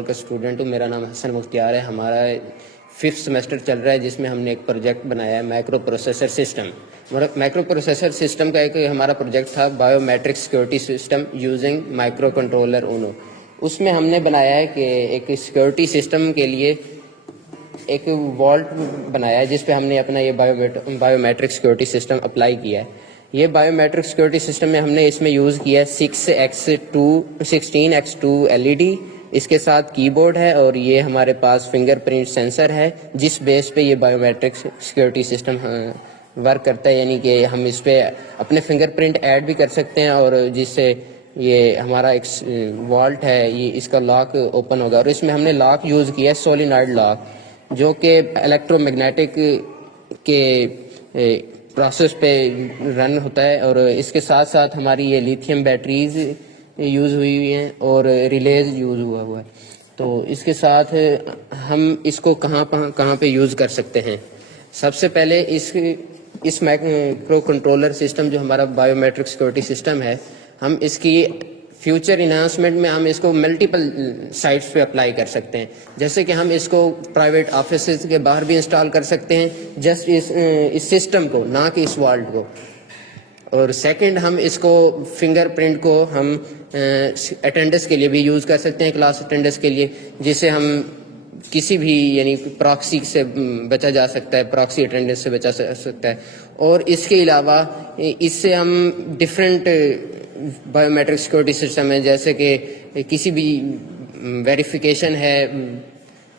Floor का student हूँ। मेरा नाम हसन मुख्तियार है। हमारा 5th सेमेस्टर चल रहा है जिसमें हमने एक प्रोजेक्ट बनाया है micro processor system. Micro processor system का एक हमारा प्रोजेक्ट था biometric security system using micro controller Uno. उसमें हमने बनाया है कि एक सिक्योरिटी सिस्टम के लिए एक वॉल्ट बनाया है जिस पे हमने अपना ये बायोमेट्रिक सिक्योरिटी सिस्टम अप्लाई किया है। ये बायोमेट्रिक सिक्योरिटी सिस्टम में हमने इसमें यूज़ किया है 16x2 LED। इसके साथ कीबोर्ड है और ये हमारे पास फिंगरप्रिंट सेंसर है जिस बेस पे ये बायोमेट्रिक सिक्योरिटी सिस्टम वर्क करता है, यानी कि हम इस पे अपने फिंगरप्रिंट ऐड भी कर सकते हैं और जिससे ये हमारा एक वॉल्ट है ये इसका लॉक ओपन होगा। और इसमें हमने लॉक यूज़ किया है सोलिनॉइड लॉक जो कि इलेक्ट्रोमैग्नेटिक के प्रोसेस पे रन होता है और इसके साथ साथ हमारी ये लिथियम बैटरीज यूज़ हुई हैं और रिलेज यूज़ हुआ है। तो इसके साथ हम इसको कहाँ पे यूज़ कर सकते हैं। सबसे पहले इस माइक्रो कंट्रोलर सिस्टम जो हमारा बायोमेट्रिक सिक्योरिटी सिस्टम है, हम इसकी फ्यूचर इन्हांसमेंट में हम इसको मल्टीपल साइट्स पे अप्लाई कर सकते हैं। जैसे कि हम इसको प्राइवेट ऑफिस के बाहर भी इंस्टॉल कर सकते हैं जस्ट इस सिस्टम को, ना कि इस वॉल्ट को। और सेकंड, हम इसको फिंगरप्रिंट को हम अटेंडेंस के लिए भी यूज़ कर सकते हैं, क्लास अटेंडेंस के लिए, जिससे हम किसी भी यानी प्रॉक्सी से बचा जा सकता है, प्रॉक्सी अटेंडेंस से बचा सकता है। और इसके अलावा इससे हम डिफरेंट बायोमेट्रिक सिक्योरिटी सिस्टम है, जैसे कि किसी भी वेरिफिकेशन है,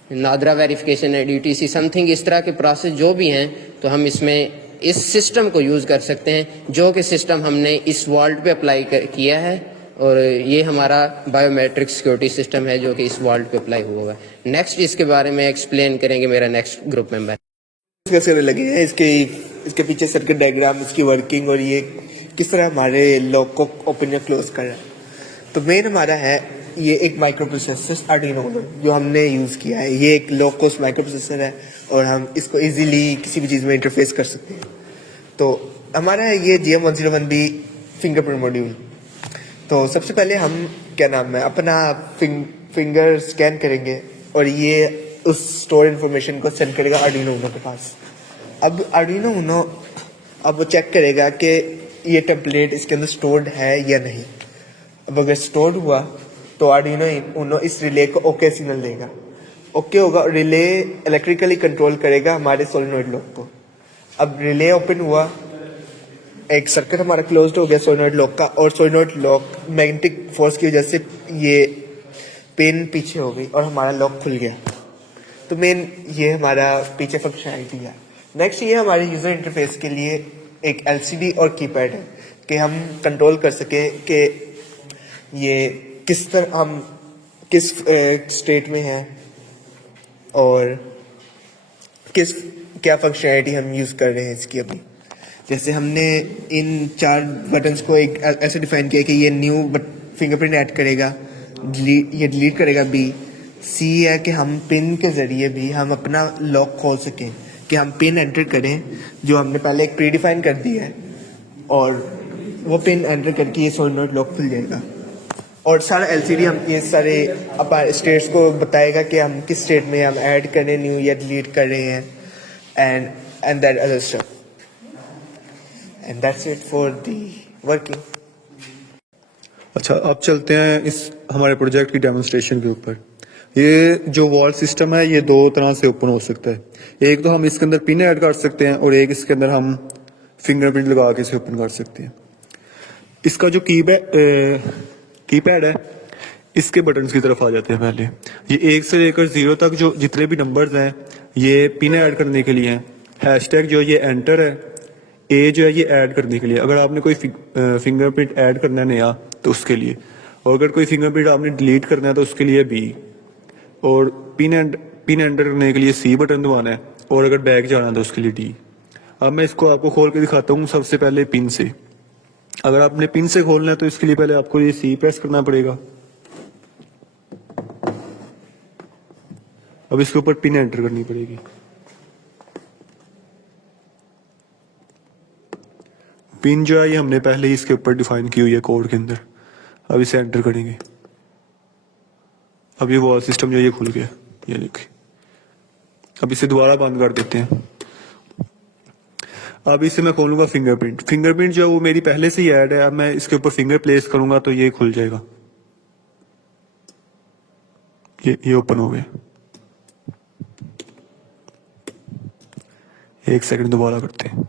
नादरा वेरिफिकेशन है, DTC समथिंग, इस तरह के प्रोसेस जो भी हैं, तो हम इसमें इस सिस्टम को यूज़ कर सकते हैं जो कि सिस्टम हमने इस वॉल्ट पे अप्लाई किया है। और ये हमारा बायोमेट्रिक सिक्योरिटी सिस्टम है जो कि इस वॉल्ट पे अप्लाई हुआ है। नेक्स्ट इसके बारे में एक्सप्लेन करेंगे मेरा नेक्स्ट ग्रुप मेंबर। कैसे लगे हैं इसके पीछे सर्किट डायग्राम, इसकी वर्किंग और ये किस तरह हमारे लॉक को ओपन या क्लोज कर रहा है। तो मेन हमारा है ये एक माइक्रो प्रोसेसर आर्डिनो जो हमने यूज़ किया है। ये एक लो कॉस्ट माइक्रो प्रोसेसर है और हम इसको इजीली किसी भी चीज़ में इंटरफेस कर सकते हैं। तो हमारा है ये GM101B फिंगरप्रिंट मॉड्यूल। तो सबसे पहले हम क्या नाम है अपना फिंगर स्कैन करेंगे और ये उस स्टोर इन्फॉर्मेशन को सेंड करेगा आर्डिनो ऊनो के पास। अब आर्डिनो ऊनो अब वो चेक करेगा कि ये टेम्पलेट इसके अंदर स्टोर्ड है या नहीं। अब अगर स्टोर्ड हुआ तो आर्डिनो ऊनो इस रिले को ओके सिग्नल देगा। ओके होगा, रिले इलेक्ट्रिकली कंट्रोल करेगा हमारे सोलेनॉइड लॉक को। अब रिले ओपन हुआ, एक सर्किट हमारा क्लोज्ड हो गया सोलेनॉइड लॉक का, और सोलेनॉइड लॉक मैग्नेटिक फोर्स की वजह से ये पिन पीछे हो गई और हमारा लॉक खुल गया। तो मेन ये हमारा पीछे फंक्शनैलिटी है। नेक्स्ट ये हमारे यूजर इंटरफेस के लिए एक LCD और कीपैड है कि हम कंट्रोल कर सके कि ये किस तरह हम किस स्टेट में है और क्या फंक्शनैलिटी हम यूज़ कर रहे हैं इसकी। अभी जैसे हमने इन 4 बटन्स को एक ऐसे डिफाइन किया कि ये न्यू फिंगरप्रिंट ऐड करेगा, ये डिलीट करेगा। C है कि हम पिन के ज़रिए भी हम अपना लॉक खोल सकें, कि हम पिन एंटर करें जो हमने पहले एक प्री डिफाइन कर दी है और वो पिन एंटर करके ये सोलेनॉइड लॉक खुल जाएगा। और सारा LCD हम ये सारे अपने स्टेट्स को बताएगा कि हम किस स्टेट में हम ऐड कर रहे हैं, न्यू या डिलीट कर रहे हैं, and that other stuff. And that's it for the working. अच्छा, अब चलते हैं इस हमारे प्रोजेक्ट की डेमोन्स्ट्रेशन के ऊपर। ये जो वॉल सिस्टम है ये 2 तरह से ओपन हो सकता है। एक तो हम इसके अंदर पिन ऐड कर सकते हैं और एक इसके अंदर हम फिंगरप्रिंट लगा के इसे ओपन कर सकते हैं। इसका जो कीपैड है इसके बटन्स की तरफ आ जाते हैं। पहले ये 1 से लेकर 0 तक जो जितने भी नंबर्स हैं ये पिन ऐड करने के लिए हैं। हैशटैग जो ये एंटर है, ए जो है ये ऐड करने के लिए, अगर आपने कोई फिंगरप्रिंट ऐड करना है नया तो उसके लिए, और अगर कोई फिंगरप्रिंट आपने डिलीट करना है तो उसके लिए B, और पिन एंटर करने के लिए C बटन दबाना है, और अगर बैक जाना है तो उसके लिए D। अब मैं इसको आपको खोल के दिखाता हूँ। सबसे पहले पिन से, अगर आपने पिन से खोलना है तो इसके लिए पहले आपको ये C प्रेस करना पड़ेगा। अब इसके ऊपर पिन एंटर करनी पड़ेगी। पिन जो है ये हमने पहले ही इसके ऊपर डिफाइन की हुई है कोड के अंदर। अब इसे एंटर करेंगे। अब ये वॉल सिस्टम जो ये खुल गया, ये देखिए। अब इसे दोबारा बंद कर देते हैं। अब इसे मैं खोलूंगा फिंगरप्रिंट। फिंगरप्रिंट जो है वो मेरी पहले से ही ऐड है। अब मैं इसके ऊपर फिंगर प्लेस करूंगा तो ये खुल जाएगा। ये ओपन हो गया। एक सेकंड दोबारा करते हैं।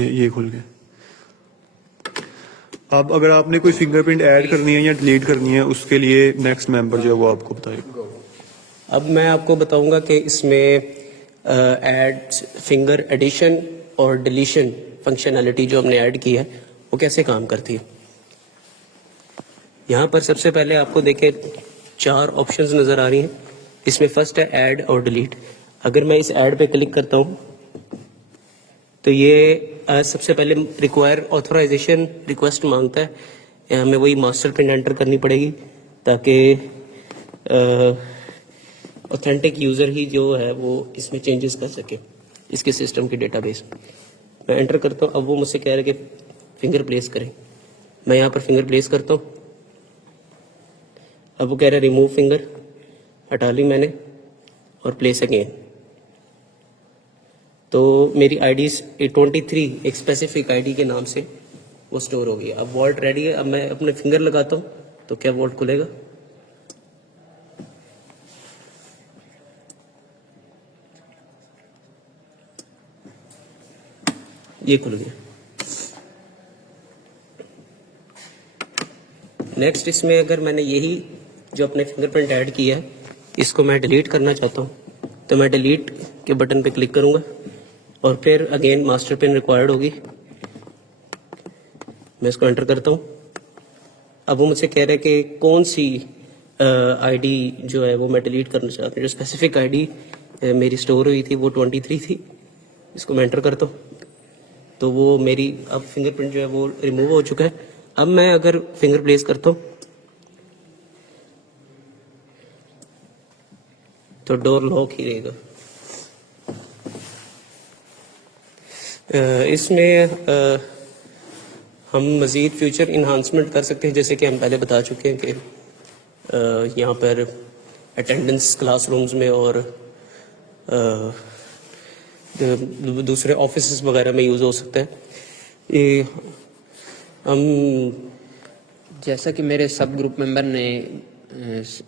ये खुल गया। अब अगर आपने कोई फिंगरप्रिंट ऐड करनी है या डिलीट करनी है, उसके लिए नेक्स्ट मेंबर जो है वो आपको बताएगा। अब मैं आपको बताऊंगा कि इसमें ऐड फिंगर एडिशन और डिलीशन फंक्शनैलिटी जो हमने ऐड की है वो कैसे काम करती है। यहाँ पर सबसे पहले आपको देखें 4 ऑप्शंस नज़र आ रही हैं। इसमें फर्स्ट है ऐड और डिलीट। अगर मैं इस ऐड पे क्लिक करता हूँ तो ये सबसे पहले रिक्वायर ऑथराइजेशन रिक्वेस्ट मांगता है। हमें वही मास्टर पिन एंटर करनी पड़ेगी ताकि ऑथेंटिक यूज़र ही जो है वो इसमें चेंजेस कर सके इसके सिस्टम के डेटाबेस। मैं एंटर करता हूँ। अब वो मुझसे कह रहे हैं कि फिंगर प्लेस करें। मैं यहाँ पर फिंगर प्लेस करता हूँ। अब वो कह रहे हैं रिमूव फिंगर, हटा ली मैंने और प्लेस अगेन। तो मेरी आईडी 23 एक स्पेसिफिक आईडी के नाम से वो स्टोर हो गई। अब वॉल्ट रेडी है। अब मैं अपने फिंगर लगाता हूँ तो क्या वॉल्ट खुलेगा? ये खुल गया। नेक्स्ट इसमें अगर मैंने यही जो अपने फिंगरप्रिंट ऐड किया है इसको मैं डिलीट करना चाहता हूँ तो मैं डिलीट के बटन पे क्लिक करूँगा और फिर अगेन मास्टर पिन रिक्वायर्ड होगी। मैं इसको एंटर करता हूँ। अब वो मुझसे कह रहे हैं कि कौन सी आईडी जो है वो मैं डिलीट करना चाहता हूँ। जो स्पेसिफिक आईडी मेरी स्टोर हुई थी वो 23 थी। इसको मैं एंटर करता हूँ तो वो मेरी अब फिंगरप्रिंट जो है वो रिमूव हो चुका है। अब मैं अगर फिंगर प्लेस करता हूँ तो डोर लॉक ही रहेगा। इसमें हम मज़ीद फ्यूचर इन्हांसमेंट कर सकते हैं, जैसे कि हम पहले बता चुके हैं कि यहाँ पर अटेंडेंस क्लासरूम्स में और दूसरे ऑफिस वगैरह में यूज़ हो सकता है। ये हम जैसा कि मेरे सब ग्रुप मेंबर ने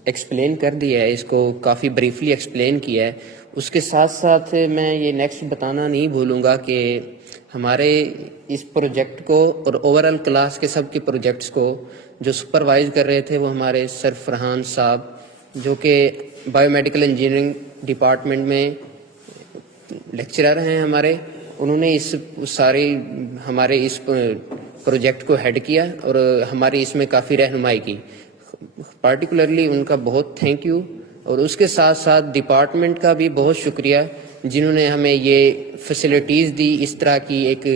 एक्सप्लेन कर दिया है, इसको काफ़ी ब्रीफली एक्सप्लेन किया है। उसके साथ साथ मैं ये नेक्स्ट बताना नहीं भूलूंगा कि हमारे इस प्रोजेक्ट को और ओवरऑल क्लास के सब के प्रोजेक्ट्स को जो सुपरवाइज कर रहे थे वो हमारे सर फरहान साहब, जो कि बायोमेडिकल इंजीनियरिंग डिपार्टमेंट में लेक्चरर हैं हमारे। उन्होंने इस सारे हमारे इस प्रोजेक्ट को हेड किया और हमारी इसमें काफ़ी रहनुमाई की। पार्टिकुलरली उनका बहुत थैंक यू। और उसके साथ साथ डिपार्टमेंट का भी बहुत शुक्रिया जिन्होंने हमें ये फैसिलिटीज़ दी, इस तरह की एक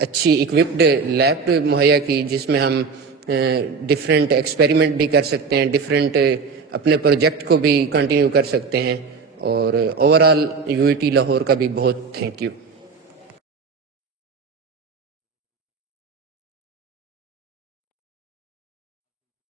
अच्छी इक्विप्ड लैब मुहैया की जिसमें हम डिफरेंट एक्सपेरिमेंट भी कर सकते हैं, डिफरेंट अपने प्रोजेक्ट को भी कंटिन्यू कर सकते हैं। और ओवरऑल यूआईटी लाहौर का भी बहुत थैंक यू।